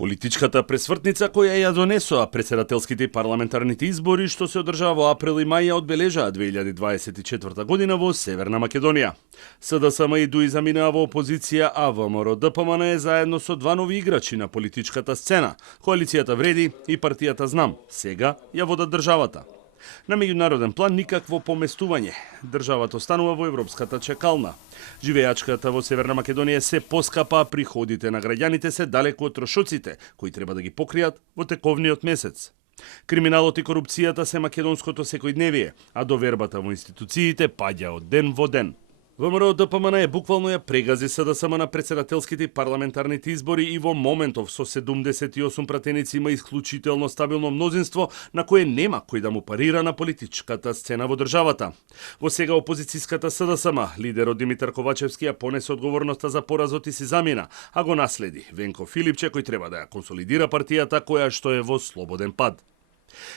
Политичката пресвртница која ја донесоа претседателските и парламентарните избори што се одржаа во април и мај ја одбележаа 2024 година во Северна Македонија. СДСМ и ДУИ заминаа во опозиција, а ВМРО ДПМН е заедно со два нови играчи на политичката сцена. Коалицијата Вреди и партијата Знам сега ја водат државата. На меѓународен план никакво поместување. Државата останува во европската чекална. Живеачката во Северна Македонија се поскапа, приходите на граѓаните се далеку од трошоците, кои треба да ги покријат во тековниот месец. Криминалот и корупцијата се македонското секојдневие, а довербата во институциите паѓа од ден во ден. ВМРО ДПМН е буквално ја прегази СДСМ на претседателските и парламентарните избори и во моментов со 78 пратеници има исклучително стабилно мнозинство на кое нема кој да му парира на политичката сцена во државата. Во сега опозицијската СДСМ, лидерот Димитар Ковачевски ја понесе одговорноста за поразот и си замина, а го наследи Венко Филипче кој треба да ја консолидира партијата која што е во слободен пад.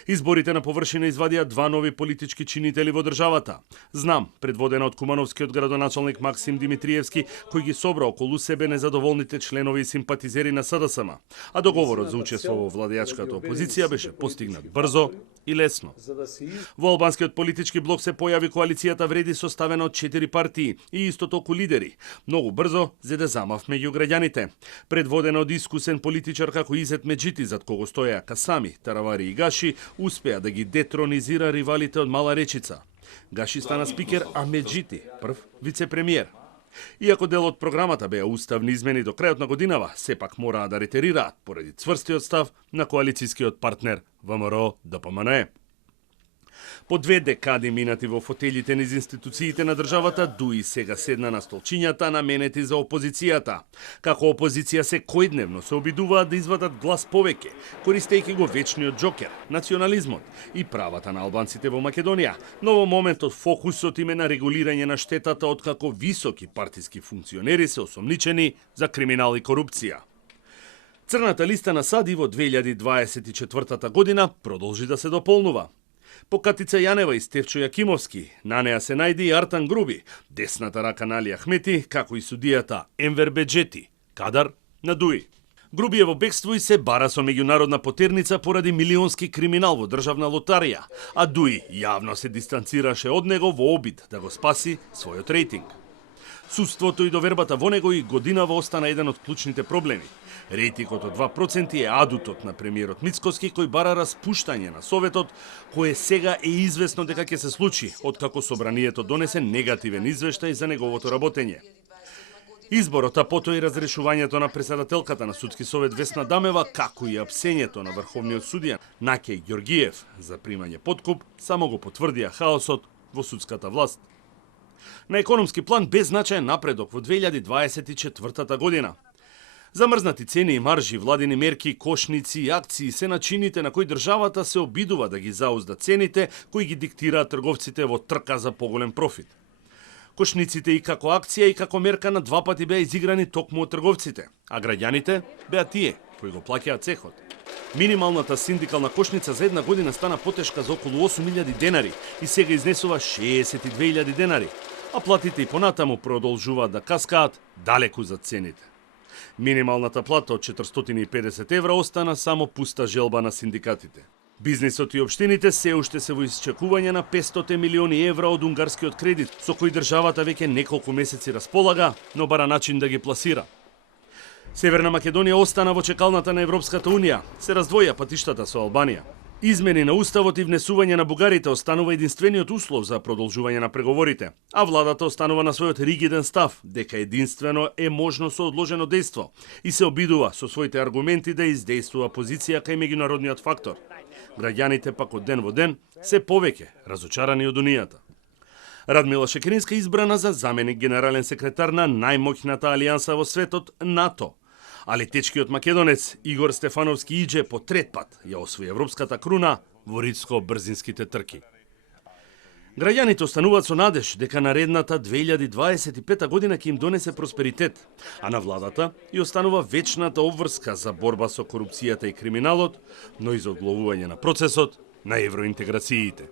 Изборите на површина извадија два нови политички чинители во државата. Знам, предводена од кумановскиот градоначалник Максим Димитриевски, кој ги собра околу себе незадоволните членови и симпатизери на СДСМ, а договорот за учество во владеачката опозиција беше постигнат брзо и лесно. Во албанскиот политички блок се појави коалицијата Вреди составена од 4 партии и исто толку лидери. Многу брзо зеде замав меѓу граѓаните. Предводена од искусен политичар како Изет Меджити, зад кого стоеа Касами, Таравари и Гаши, успеа да ги детронизира ривалите од Мала Речица. Гаши стана спикер, а Меджити прв вице-премиер. Иако дел од програмата беа уставни измени до крајот на годинава, сепак мораа да ретерираат поради цврстиот став на коалицијскиот партнер ВМРО ДПМН. По 2 декади минати во фотелите низ институциите на државата, ДУИ сега седна на столчињата наменети за опозицијата. Како опозиција секојдневно се обидуваат да извадат глас повеќе, користејќи го вечниот џокер, национализмот и правата на албанците во Македонија. Но во моментот фокусот им е на регулирање на штетата откако високи партиски функционери се осомничени за криминал и корупција. Црната листа на САДИ во 2024 година продолжи да се дополнува. По Катица Јанева и Стефчо Јакимовски, на неа се најде и Артан Груби, десната рака на Али Ахмети, како и судијата Енвер Беџети, кадар на ДУИ. Груби е во бегство и се бара со меѓународна потерница поради милионски криминал во државна лотарија, а ДУИ јавно се дистанцираше од него во обид да го спаси својот рейтинг. Судството и довербата во него и годинава остана еден од клучните проблеми. Рейтингот од 2% е адутот на премиерот Мицкоски кој бара распуштање на Советот, кое сега е известно дека ќе се случи, откако собранието донесе негативен извештај за неговото работење. Изборот, а потоа и разрешувањето на претседателката на Судски совет Весна Дамева, како и апсењето на врховниот судија Наке Ѓоргиев за примање подкуп, само го потврдија хаосот во судската власт. На економски план без значаен напредок во 2024 година. Замрзнати цени и маржи, владини мерки, кошници и акции се начините на кои државата се обидува да ги заузда цените кои ги диктираат трговците во трка за поголем профит. Кошниците и како акција и како мерка на два пати беа изиграни токму од трговците, а граѓаните беа тие кои го плаќаат цехот. Минималната синдикална кошница за една година стана потешка за околу 8.000 денари и сега изнесува 62.000 денари, а платите и понатаму продолжуваат да каскаат далеку за цените. Минималната плата од 450 евра остана само пуста желба на синдикатите. Бизнисот и општините се уште се во исчекување на 500 милиони евра од унгарскиот кредит, со кој државата веќе неколку месеци располага, но бара начин да ги пласира. Северна Македонија остана во чекалната на Европската Унија, се раздвоја патиштата со Албанија. Измени на уставот и внесување на бугарите останува единствениот услов за продолжување на преговорите, а владата останува на својот ригиден став, дека единствено е можно со одложено дејство и се обидува со своите аргументи да издействува позиција кај меѓународниот фактор. Граѓаните пак од ден во ден се повеќе разочарани од Унијата. Радмила Шекеринска избрана за заменик генерален секретар на најмоќната алијанса во светот НАТО. Али течкиот македонец Игор Стефановски иđe по трет пат ја освои европската круна во ридско-брзинските трки. Граѓаните остануваат со надеж дека наредната 2025 година ќе им донесе просперитет, а на владата и останува вечната обврска за борба со корупцијата и криминалот, но и за одглавување на процесот на евроинтеграциите.